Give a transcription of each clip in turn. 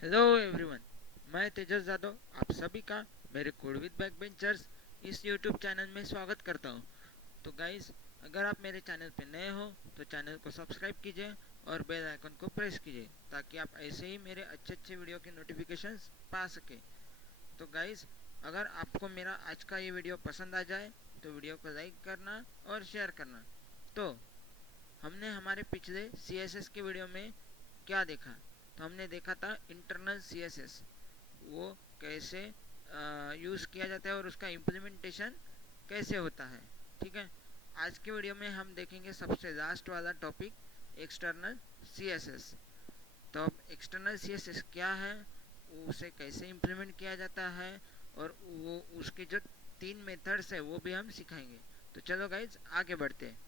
Hello everyone. मैं तेजस जादव आप सभी का मेरे कोड विद बैक बेंचर्स इस यूट्यूब चैनल में स्वागत करता हूँ। तो गाइस, अगर आप मेरे चैनल पे नए हो तो चैनल को सब्सक्राइब कीजिए और बेल आइकन को प्रेस कीजिए ताकि आप ऐसे ही मेरे अच्छे अच्छे वीडियो के नोटिफिकेशंस पा सके। तो गाइस, अगर आपको मेरा आज का ये वीडियो पसंद आ जाए तो वीडियो को लाइक करना और शेयर करना। तो हमने हमारे पिछले CSS के वीडियो में क्या देखा? तो हमने देखा था इंटरनल CSS, वो कैसे यूज़ किया जाता है और उसका इम्प्लीमेंटेशन कैसे होता है। ठीक है, आज के वीडियो में हम देखेंगे सबसे लास्ट वाला टॉपिक, एक्सटर्नल CSS। तो अब एक्सटर्नल CSS क्या है, उसे कैसे इम्प्लीमेंट किया जाता है और वो उसके जो 3 मेथड्स है वो भी हम सिखाएंगे। तो चलो गाइज आगे बढ़ते हैं।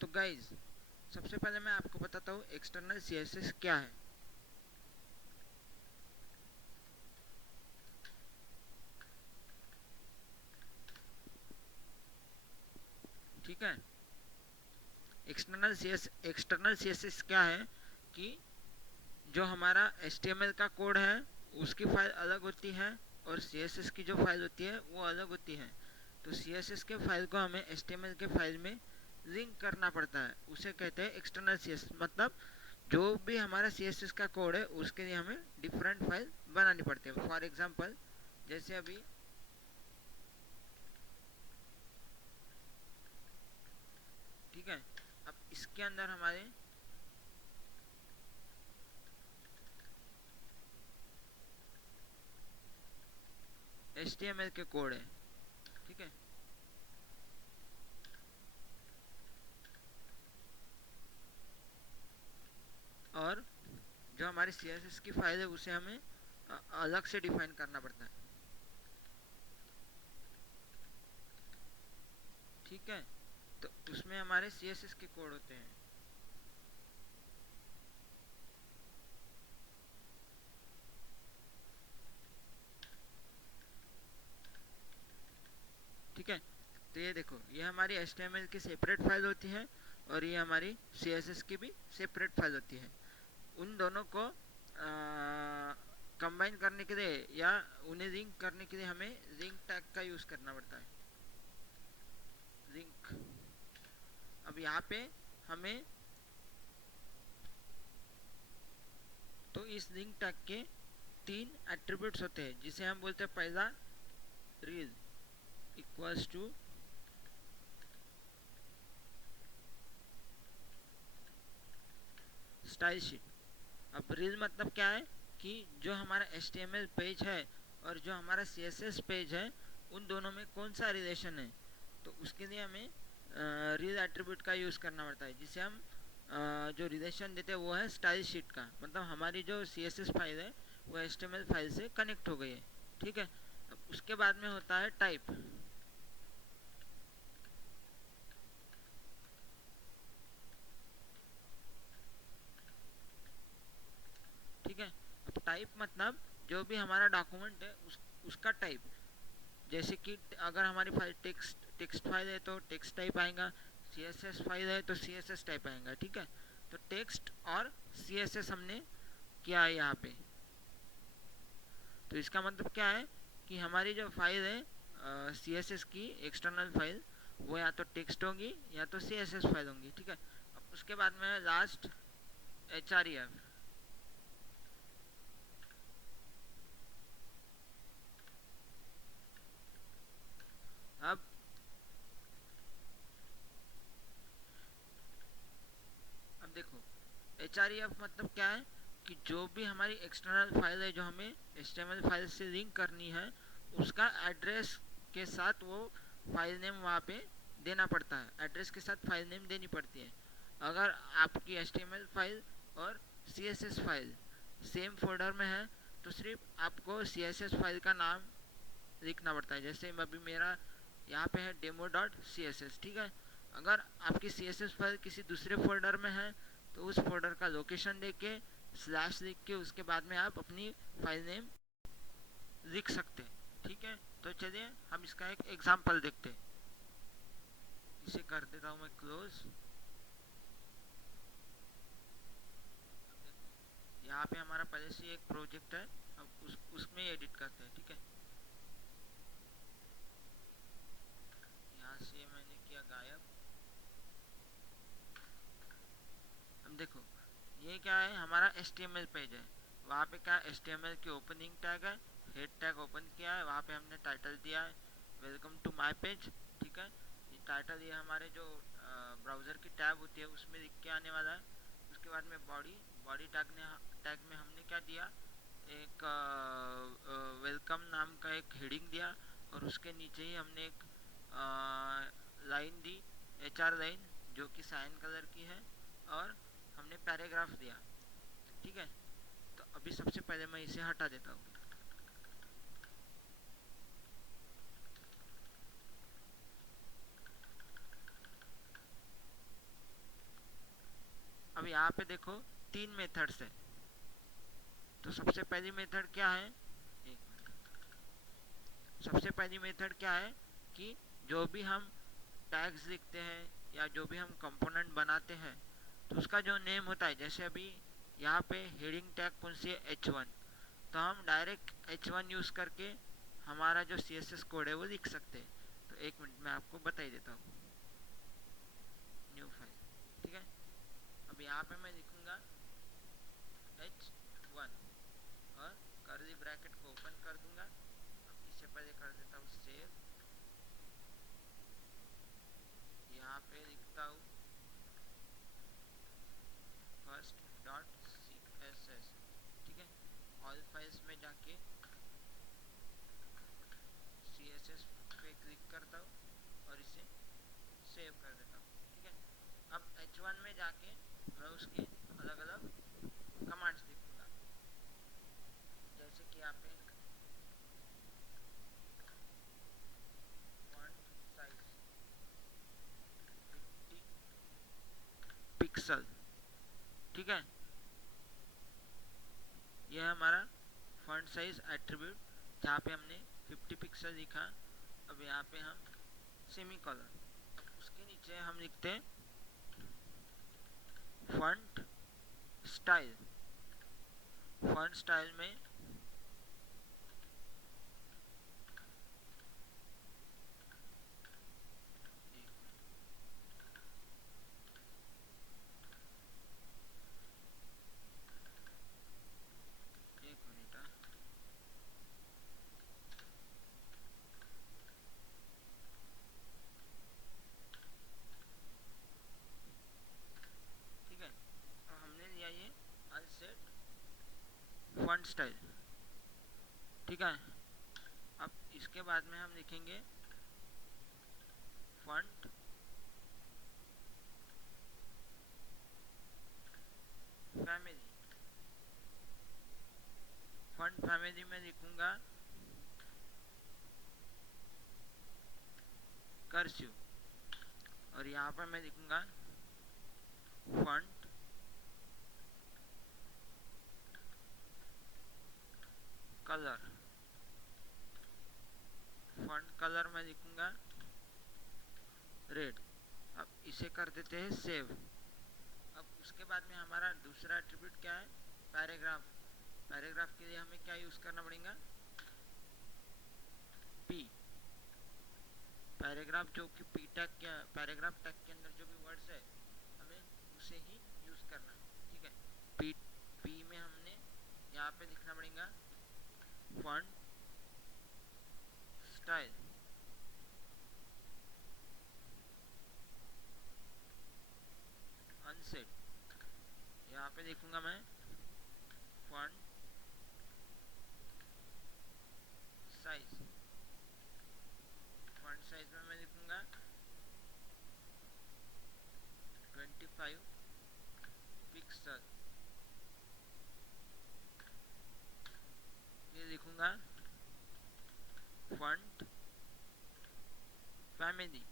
तो गाइज, सबसे पहले मैं आपको बताता हूँ एक्सटर्नल CSS क्या है। ठीक है, एक्सटर्नल CSS क्या है कि जो हमारा HTML का कोड है उसकी फाइल अलग होती है और CSS की जो फाइल होती है वो अलग होती है। तो CSS के फाइल को हमें HTML के फाइल में लिंक करना पड़ता है, उसे कहते हैं एक्सटर्नल CSS। मतलब जो भी हमारा CSS का कोड है उसके लिए हमें डिफरेंट फाइल बनानी पड़ती है। फॉर एग्जांपल, जैसे अभी ठीक है, अब इसके अंदर हमारे HTML के कोड है। ठीक है, और जो हमारी CSS की फाइल है उसे हमें अलग से डिफाइन करना पड़ता है। ठीक है, तो उसमें हमारे CSS के कोड होते हैं। ठीक है, तो ये देखो, ये हमारी HTML की सेपरेट फाइल होती है और ये हमारी CSS की भी सेपरेट फाइल होती है। उन दोनों को कंबाइन करने के लिए या उन्हें लिंक करने के लिए हमें लिंक टैग का यूज़ करना पड़ता है। लिंक, अब यहाँ पे हमें, तो इस लिंक टैग के 3 एट्रीब्यूट्स होते हैं जिसे हम बोलते हैं, पहला rel equals to stylesheet. अब रील मतलब क्या है कि जो हमारा HTML पेज है और जो हमारा CSS पेज है उन दोनों में कौन सा रिलेशन है। तो उसके लिए हमें रील एट्रीब्यूट का यूज़ करना पड़ता है, जिसे हम जो रिलेशन देते हैं वो है स्टाइल शीट का। मतलब हमारी जो CSS फाइल है वो HTML फाइल से कनेक्ट हो गई है। ठीक है, अब उसके बाद में होता है टाइप। ठीक है, अब टाइप मतलब जो भी हमारा डॉक्यूमेंट है उसका टाइप। जैसे कि अगर हमारी फाइल टेक्स्ट टेक्स्ट फाइल है तो टेक्स्ट टाइप आएगा, CSS फाइल है तो CSS टाइप आएगा। ठीक है, तो टेक्स्ट और CSS हमने किया है यहाँ पे। तो इसका मतलब क्या है कि हमारी जो फाइल है CSS की एक्सटर्नल फाइल, वो या तो टेक्स्ट होगी या तो CSS फाइल होंगी। ठीक है, अब उसके बाद में लास्ट HREF। अब देखो, HREF मतलब क्या है कि जो भी हमारी एक्सटर्नल फाइल है जो हमें HTML फाइल से लिंक करनी है, उसका एड्रेस के साथ वो फाइल नेम वहाँ पे देना पड़ता है। एड्रेस के साथ फाइल नेम देनी पड़ती है। अगर आपकी HTML फाइल और CSS फाइल सेम फोल्डर में है तो सिर्फ आपको CSS फाइल का नाम लिखना पड़ता है। जैसे अभी मेरा यहाँ पे है demo.css। ठीक है, अगर आपकी CSS फाइल किसी दूसरे फोल्डर में है तो उस फोल्डर का लोकेशन दे के स्लैश लिख के उसके बाद में आप अपनी फाइल नेम लिख सकते हैं। ठीक है, तो चलिए हम इसका एक एग्जाम्पल देखते हैं। इसे कर देता हूँ मैं क्लोज। यहाँ पे हमारा पहले से एक प्रोजेक्ट है, अब उसमें एडिट करते हैं। ठीक है, यहाँ से मैंने किया गायब। अब देखो ये क्या है, हमारा HTML पेज है। वहाँ पे क्या HTML की ओपनिंग टैग है, हेड टैग ओपन किया है, वहाँ पे हमने टाइटल दिया है वेलकम टू माय पेज। ठीक है, ये टाइटल ये हमारे जो ब्राउज़र की टैब होती है उसमें लिख के आने वाला है। उसके बाद में बॉडी बॉडी टैग में हमने क्या दिया, एक वेलकम नाम का एक हेडिंग दिया, और उसके नीचे ही हमने एक लाइन दी, HR लाइन, जो कि साइन कलर की है, और हमने पैराग्राफ दिया। ठीक है, तो अभी सबसे पहले मैं इसे हटा देता हूँ। अब यहाँ पे देखो 3 मेथड्स है। तो सबसे पहली मेथड क्या है, एक मिनट, सबसे पहली मेथड क्या है कि जो भी हम टैग्स लिखते हैं या जो भी हम कंपोनेंट बनाते हैं, तो उसका जो नेम होता है, जैसे अभी यहाँ पे हेडिंग टैग कौन सी है, H1, तो हम डायरेक्ट H1 यूज़ करके हमारा जो CSS कोड है वो लिख सकते हैं। तो एक मिनट में आपको बता ही देता हूँ। न्यू फाइल, ठीक है, अब यहाँ पे मैं लिखूँगा H1 और कर्ली ब्रैकेट को ओपन कर दूंगा। अब इससे पहले कर देता हूँ सेव। यहाँ पे लिखता हूँ फर्स्ट डॉट CSS। ठीक है, ऑल फाइल्स में जाके CSS पे क्लिक करता हूँ और इसे सेव कर देता हूँ। ठीक है, अब H1 में जाके मैं उसके अलग अलग कमांड्स लिखूंगा, जैसे कि यहाँ पे फॉन्ट साइज 50 पिक्सल। ठीक है, यह हमारा फॉन्ट साइज एट्रीब्यूट, जहाँ पे हमने 50 पिक्सल लिखा। अब यहाँ पे हम सेमी कॉलन, उसके नीचे हम लिखते हैं फॉन्ट स्टाइल। फॉन्ट स्टाइल में एक मिनट, ठीक है, अब हमने लिया ये अनसेट फॉन्ट स्टाइल। ठीक है, अब इसके बाद में हम लिखेंगे फॉन्ट फैमिली। फॉन्ट फैमिली में लिखूंगा कर्सिव, और यहाँ पर मैं लिखूंगा फॉन्ट कलर। फॉन्ट कलर में लिखूंगा रेड। अब इसे कर देते हैं सेव। अब उसके बाद में हमारा दूसरा एट्रीब्यूट क्या है, पैराग्राफ। पैराग्राफ के लिए हमें क्या यूज़ करना पड़ेगा, P। पैराग्राफ जो कि P टैग के, पैराग्राफ टैग के अंदर जो भी वर्ड्स है हमें उसे ही यूज़ करना है। ठीक है, P में हमने यहाँ पे लिखना पड़ेगा फॉन्ट स्टाइल अनसेट। यहाँ पे लिखूंगा मैं फॉन्ट साइज। फॉन्ट साइज में मैं लिखूंगा 25 पिक्सल। ये लिखूंगा फॉन्ट फैमिली।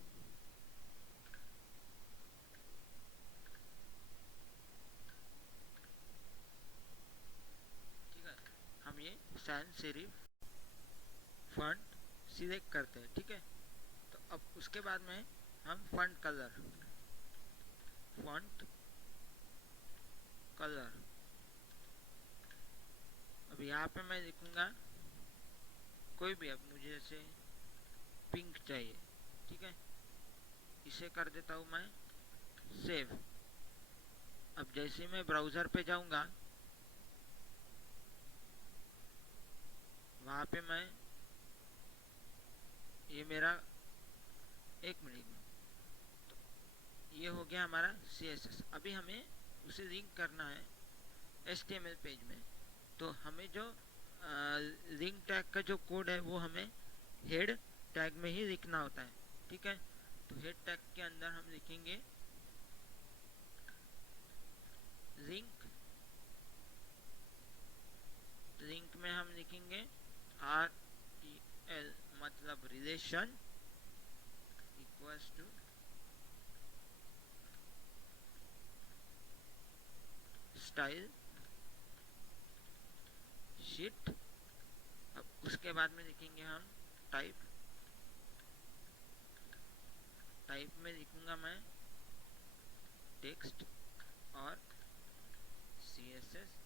ठीक है, हम ये सैन सेरिफ फॉन्ट सिलेक्ट करते हैं, ठीक है। तो अब उसके बाद में हम फॉन्ट कलर, फॉन्ट कलर, अब यहाँ पे मैं लिखूंगा कोई भी, अब मुझे जैसे पिंक चाहिए, ठीक है। इसे कर देता हूँ मैं सेव। अब जैसे मैं ब्राउज़र पे जाऊंगा वहाँ पे मैं, ये मेरा, एक मिनट में, तो ये हो गया हमारा CSS। अभी हमें उसे लिंक करना है HTML पेज में। तो हमें जो लिंक टैग का जो कोड है वो हमें हेड टैग में ही लिखना होता है, ठीक है। तो हेड टैग के अंदर हम लिखेंगे लिंक, लिंक में हम लिखेंगे REL मतलब relation equals to stylesheet. अब उसके बाद में लिखेंगे हम टाइप, टाइप में लिखूंगा मैं टेक्स्ट और CSS।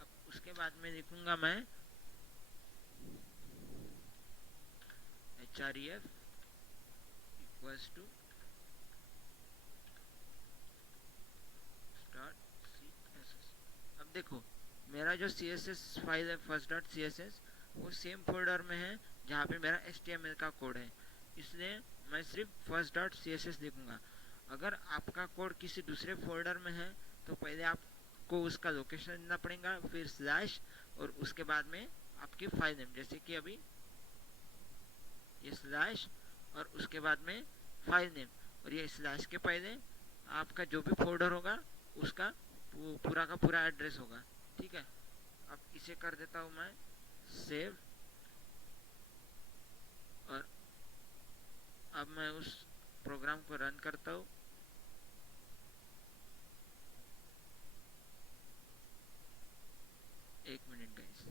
अब उसके बाद में लिखूंगा मैं href equals to dot CSS। अब देखो मेरा जो CSS फाइल है फर्स्ट डॉट CSS वो सेम फोल्डर में है जहाँ पे मेरा HTML का कोड है, इसलिए मैं सिर्फ फर्स्ट डॉट CSS लिखूंगा। अगर आपका कोड किसी दूसरे फोल्डर में है तो पहले आपको उसका लोकेशन देना पड़ेगा, फिर स्लैश, और उसके बाद में आपकी फाइल नेम, जैसे कि अभी ये स्लैश और उसके बाद में फाइल नेम, और ये स्लैश के पहले आपका जो भी फोल्डर होगा उसका पूरा का पूरा एड्रेस होगा, ठीक है। अब इसे कर देता हूँ मैं सेव, और अब मैं उस प्रोग्राम को रन करता हूँ। एक मिनट गाइस,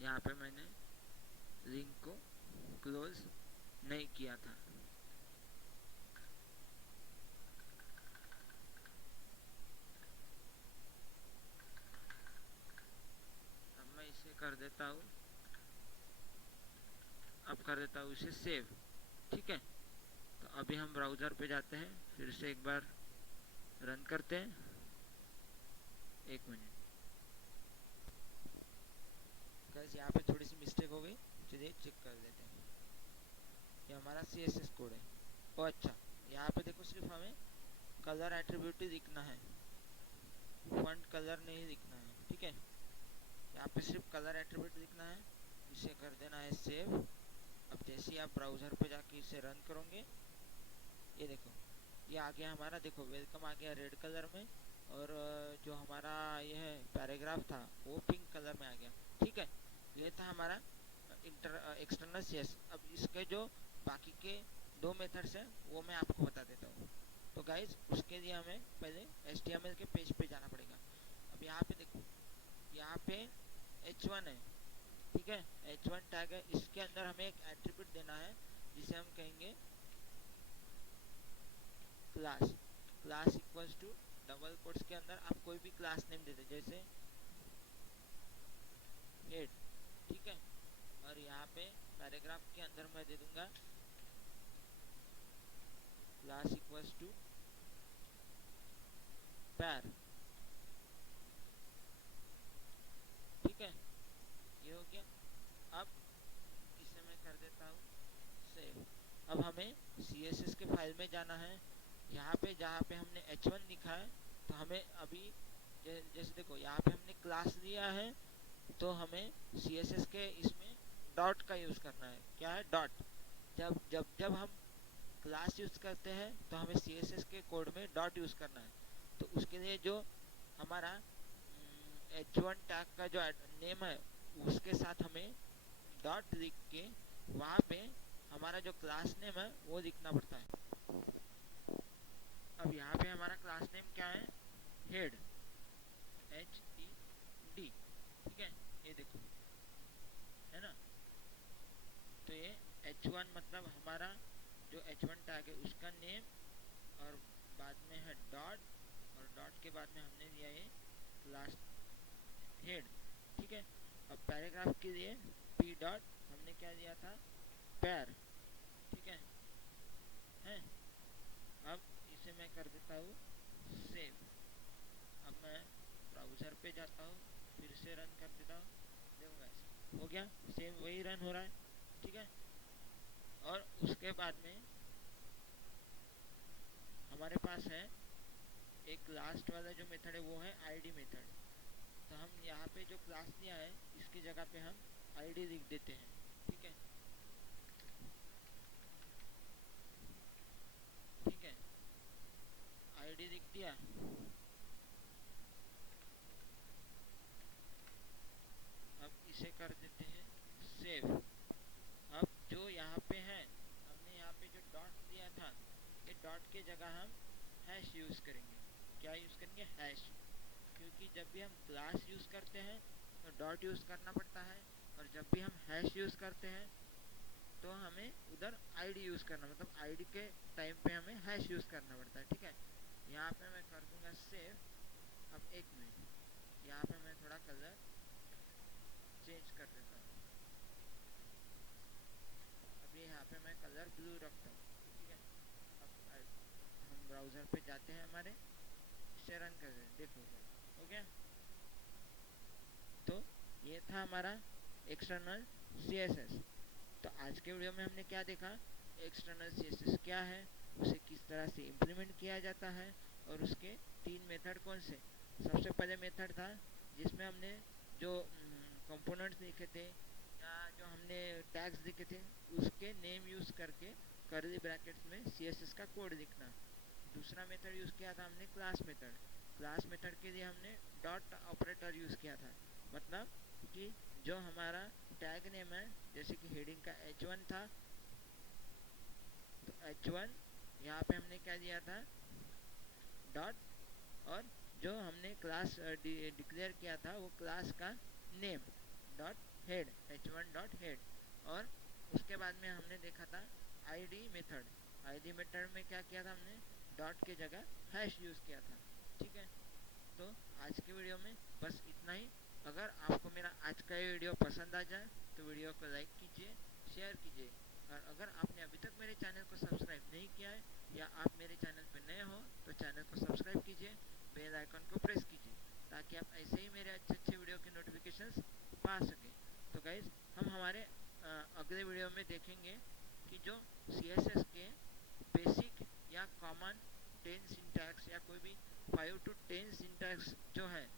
यहाँ पे मैंने लिंक को क्लोज नहीं किया था। अब मैं इसे कर देता हूँ, अब कर देता हूँ इसे सेव, ठीक है। तो अभी हम ब्राउज़र पे जाते हैं, फिर से एक बार रन करते हैं। एक मिनट गाइस, यहाँ पे थोड़ी सी मिस्टेक हो गई, चलिए चेक कर लेते हैं। ये हमारा CSS कोड है। ओ अच्छा, यहाँ पे देखो सिर्फ हमें कलर एट्रीब्यूट ही लिखना है, फॉन्ट कलर नहीं लिखना है, ठीक है। यहाँ पे सिर्फ कलर एट्रीब्यूट लिखना है, इसे कर देना है सेव। अब जैसे ही आप ब्राउज़र पे जाके इसे रन करोगे, ये देखो ये आ गया हमारा, देखो वेलकम आ गया रेड कलर में, और जो हमारा ये है पैराग्राफ था वो पिंक कलर में आ गया, ठीक है। ये था हमारा एक्सटर्नल CSS। अब इसके जो बाकी के दो मेथड्स हैं वो मैं आपको बता देता हूँ। तो गाइज उसके लिए हमें पहले HTML के पेज पे जाना पड़ेगा। अब यहाँ पे देखो, यहाँ पे H1 है, ठीक है, H1 टैग है। इसके अंदर हमें एक एट्रीब्यूट देना है जिसे हम कहेंगे class. Class equals to double quotes के अंदर आप कोई भी क्लास नेम दे दे, जैसे हेड, ठीक है। और यहाँ पे पैराग्राफ के अंदर मैं दे दूंगा क्लास इक्वल्स टू पैर, ठीक है। ये हो गया। अब इसे मैं कर देता हूँ सेव। अब हमें CSS के फाइल में जाना है, यहाँ पे जहाँ पे हमने H1 लिखा है, तो हमें अभी जैसे देखो यहाँ पे हमने क्लास लिया है, तो हमें CSS के इसमें डॉट का यूज़ करना है। क्या है? डॉट। जब जब जब हम क्लास यूज़ करते हैं तो हमें CSS के कोड में डॉट यूज़ करना है। तो उसके लिए जो हमारा H1 टैग का जो नेम है उसके साथ हमें डॉट लिख के वहाँ पे हमारा जो क्लास नेम है वो लिखना पड़ता है। अब यहाँ पे हमारा क्लास नेम क्या है? हेड, HED, ठीक है, ये देखो, है ना। तो ये H1 मतलब हमारा जो H1 टैग है उसका नेम, और बाद में है डॉट, और डॉट के बाद में हमने दिया ये क्लास हेड, ठीक है। अब पैराग्राफ के लिए P डॉट हमने क्या दिया था, पैर, ठीक है। अब इसे मैं कर देता हूँ सेव। अब मैं ब्राउज़र पे जाता हूँ, फिर से रन कर देता हूँ, देखो गाइस हो गया, सेम वही रन हो रहा है, ठीक है। और उसके बाद में हमारे पास है एक लास्ट वाला जो मेथड है वो है आईडी मेथड। तो हम यहाँ पे जो क्लास लिया है इसकी जगह पे हम आईडी लिख देते हैं, ठीक है, ठीक है, आईडी लिख दिया। अब इसे कर देते हैं सेव। अब जो यहाँ पे है, हमने यहाँ पे जो डॉट दिया था, ये डॉट के जगह हम हैश यूज़ करेंगे। क्या यूज़ करेंगे, हैश, क्योंकि जब भी हम क्लास यूज़ करते हैं तो डॉट यूज़ करना पड़ता है, और जब भी हम हैश यूज़ करते हैं तो हमें उधर आईडी यूज़ करना, मतलब आईडी के टाइम पे हमें हैश यूज़ करना पड़ता है, ठीक है। यहाँ पे मैं कर दूंगा सेव। अब एक मिनट, यहाँ पे मैं थोड़ा कलर चेंज कर देता हूँ। अब ये यहाँ पे मैं कलर ब्लू रखता हूँ, ठीक है। अब हम ब्राउज़र पे जाते हैं हमारे, इसे रन कर दें, देखो हो गया। तो ये था हमारा एक्सटर्नल CSS। तो आज के वीडियो में हमने क्या देखा, एक्सटर्नल CSS क्या है, उसे किस तरह से इम्प्लीमेंट किया जाता है, और उसके 3 मेथड कौन से। सबसे पहले मेथड था जिसमें हमने जो कंपोनेंट्स लिखे थे या जो हमने टैग्स लिखे थे उसके नेम यूज़ करके कर्ली ब्रैकेट्स में CSS का कोड लिखना। दूसरा मेथड यूज़ किया था हमने क्लास मेथड। क्लास मेथड के लिए हमने डॉट ऑपरेटर यूज़ किया था, मतलब कि जो हमारा टैग नेम है, जैसे कि हेडिंग का H1 था, तो H1 यहाँ पे हमने क्या दिया था, डॉट, और जो हमने क्लास डिक्लेयर किया था वो क्लास का name dot head, H1 dot head. और उसके बाद में हमने देखा था आईडी मेथड। आईडी मेथड में क्या किया था हमने, डॉट के जगह हैश यूज़ किया था, ठीक है। तो आज के वीडियो में बस इतना ही। अगर आपको मेरा आज का ये वीडियो पसंद आ जाए तो वीडियो को लाइक कीजिए, शेयर कीजिए, और अगर आपने अभी तक मेरे चैनल को सब्सक्राइब नहीं किया है या आप मेरे चैनल पर नए हो तो चैनल को सब्सक्राइब कीजिए, बेल आइकन को प्रेस कीजिए, ताकि आप ऐसे ही मेरे अच्छे अच्छे वीडियो के नोटिफिकेशंस पा सकें। तो गाइज़ हम हमारे अगले वीडियो में देखेंगे कि जो CSS के बेसिक या कॉमन 10 सिंटैक्स या कोई भी 5 to 10 सिंटैक्स जो है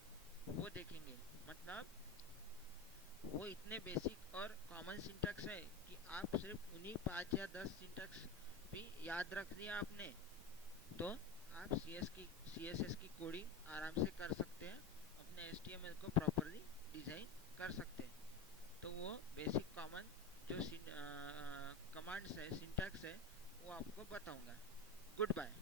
वो देखेंगे। मतलब वो इतने बेसिक और कॉमन सिंटैक्स है कि आप सिर्फ उन्हीं 5 या 10 सिंटैक्स भी याद रख लिया आपने तो आप CSS की कोडिंग आराम से कर सकते हैं, अपने HTML को प्रॉपरली डिज़ाइन कर सकते हैं। तो वो बेसिक कॉमन जो कमांड्स है, सिंटैक्स है, वो आपको बताऊंगा। Good bye.